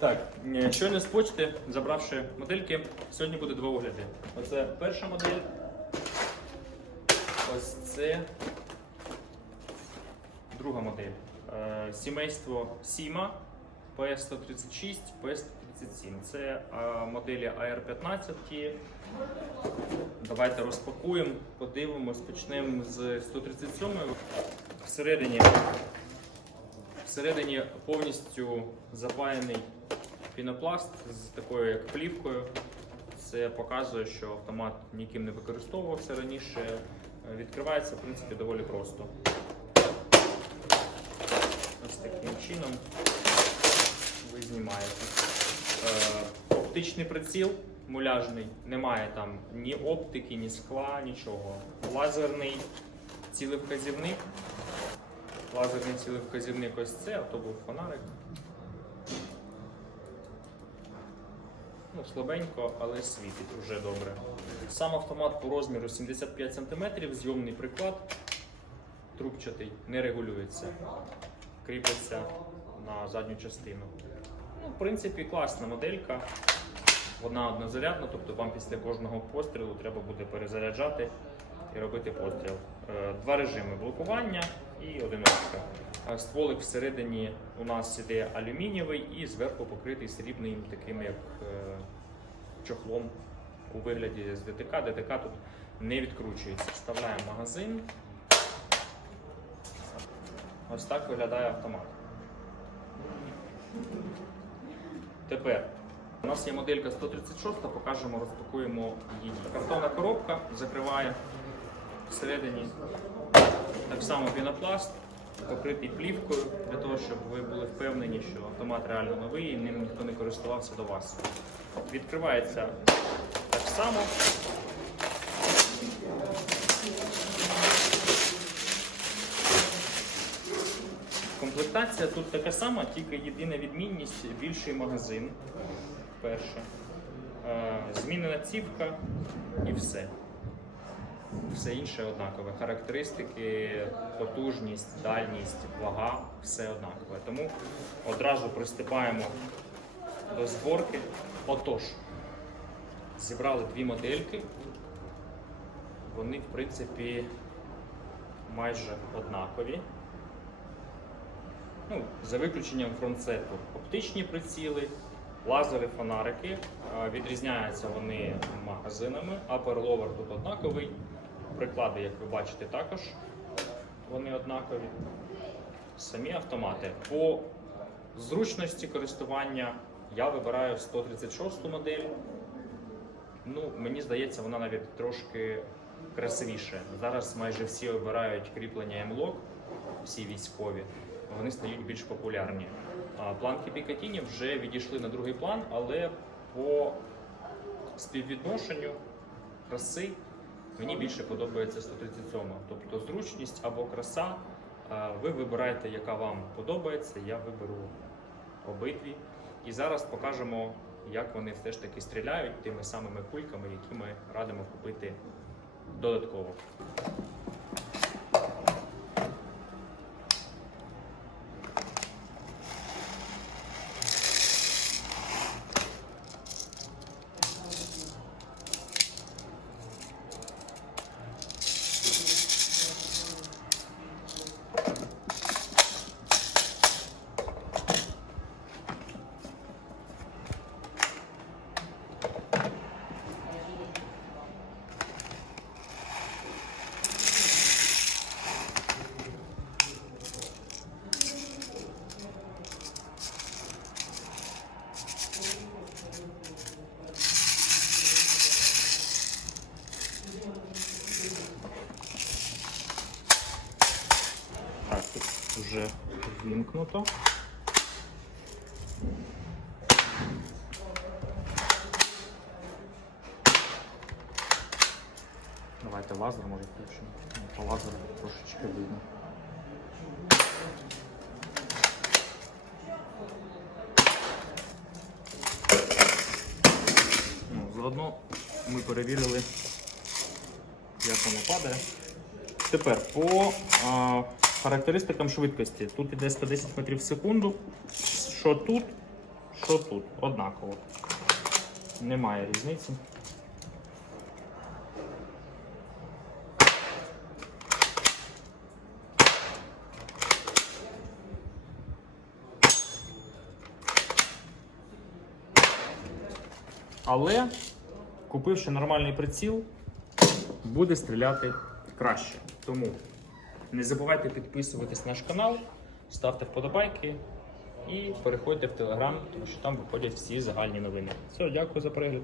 Так, е, щойно з почти, забравши модельки, сьогодні буде два огляди. Оце перша модель. Ось це друга модель. Е, Сімейство Сіма PS136, PS137. Це е, моделі AR15. Давайте розпакуємо, подивимось, почнемо з 137. Всередині Всередині повністю запаяний пінопласт з такою як плівкою. Це показує, що автомат ніким не використовувався раніше. Е, Відкривається в принципі доволі просто. Ось таким чином ви знімаєте. Е, Оптичний приціл муляжний, немає там ні оптики, ні скла, нічого. Лазерний цілевказівник. Лазерний цілевказівник ось це, а то був фонарик. Ну, слабенько, але світить вже добре. Сам автомат по розміру 75 см, зйомний приклад, трубчатий, не регулюється. Кріпиться на задню частину. Ну, в принципі, класна моделька. Вона однозарядна, тобто вам після кожного пострілу треба буде перезаряджати і робити постріл. Е, Два режими блокування і одиночка. Е, Стволик всередині у нас іде алюмінієвий і зверху покритий срібним таким як е, чохлом у вигляді з ДТК. ДТК тут не відкручується. Вставляємо магазин. Ось так виглядає автомат. Tепер у нас є моделька 136, покажемо, розпакуємо її. Картонна коробка закриває всередині так само пінопласт, покритий плівкою, для того, щоб ви були впевнені, що автомат реально новий і ним ніхто не користувався до вас. Відкривається так само. Комплектація тут така сама, тільки єдина відмінність більший магазин. Перше. Е, Змінена цівка і все. Все інше однакове. Характеристики, потужність, дальність, вага все однакове. Тому одразу приступаємо до зборки. Отож, зібрали дві модельки. Вони, в принципі, майже однакові. Ну, за виключенням фронтсету оптичні приціли, лазери, фонарики. Відрізняються вони магазинами, а перловер тут однаковий. Приклади, як ви бачите, також вони однакові. Самі автомати. По зручності користування я вибираю 136 модель. Ну, мені здається, вона навіть трошки красивіше. Зараз майже всі обирають кріплення M-Lock, всі військові, вони стають більш популярні. Планки Пікатіні вже відійшли на другий план, але по співвідношенню краси мені більше подобається 137. Тобто зручність або краса. Ви вибираєте, яка вам подобається. Я виберу обидві. І зараз покажемо, як вони все ж таки стріляють тими самими кульками, які ми радимо купити додатково. Так, тут вже вімкнуто. Давайте лазер може включимо. Ну, По лазеру трошечки видно. Ну, заодно ми перевірили, як воно падає. Тепер по а, характеристикам швидкості. Тут іде 110 метрів в секунду. Що тут, що тут. Однаково. Немає різниці. Але, купивши нормальний приціл, буде стріляти краще. Тому не забувайте підписуватись на наш канал, ставте вподобайки і переходьте в телеграм, тому що там виходять всі загальні новини. Все, дякую за перегляд.